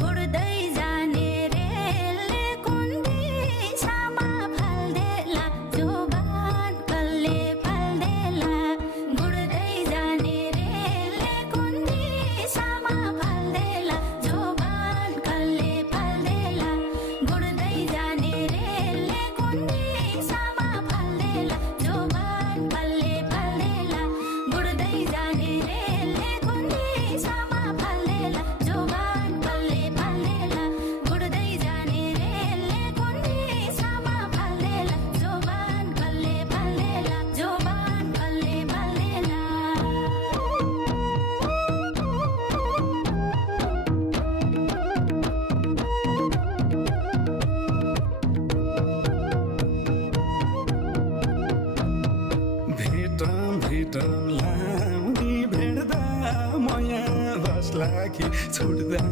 गुड्दै जाने रेलले कुन दिशामा फाल्देला जोबान कसले फाल्देला गुड्दै जाने रेलले कुन दिशामा फाल्देला जोबान कसले फाल्देला गुड्दै जाने रेलले कुन दिशामा फाल्देला जोबान कसले फाल्देला गुड्दै जाने रेलले कुन दिशामा फाल्देला जोबान कसले फाल्देला गुड्दै जाने रेलले कुन दिशामा फाल्देला जोबान कसले फाल्देला जोबान कसले फाल्देला भेटौँ लाउनी भेट्दा माया बस्ला कि छुट्दा